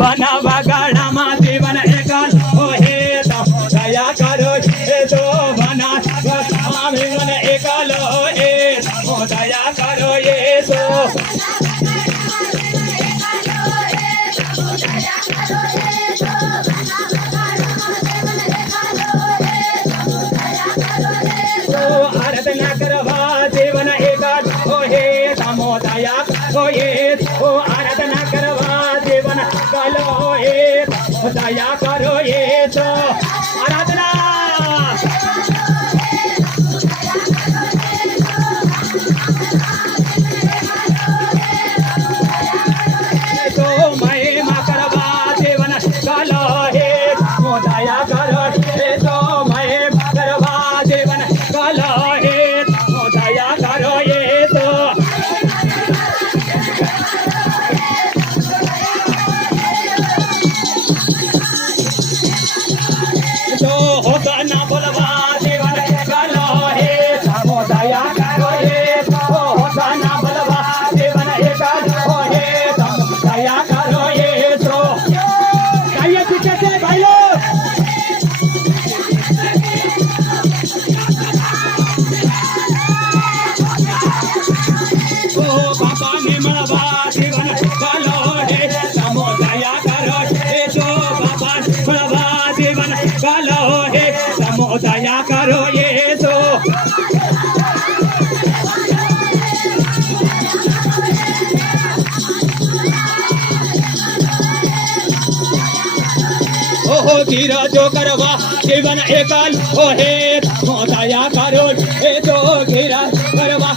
बना बगाड़ा मा जीवन एकल हो हे तमो दया करो हे तो बना जीवन एकल हो हे तमो दया करो ये सो आराधना करवा जीवन एकल हो हे तमो दया करो ये ओ आराधना करवा जीवन एकल हो हे तमो दया करो ये तो आराधना तो महिमा करवा जीवन एकल हो हे तमो दया करो ये तो महिमा करवा जीवन एकल हो हे तमो दया करो ये तो होता ना बोलवा जीवन एकल हो हे तमो दया करो ये तो होता ना बोलवा जीवन एकल हो हे तमो दया करो ये तो आइए पीछे से भाई लोग ओ बाबा ने मलवा जीवन एकल हो हे तमो दया करो ये तो बाबा मलवा जीवन एकल हो हे तमो दया करो ये तो ओहो धीरज जो करवा जीवन एकल हो हे तमो दया करो ये तो धीरज करवा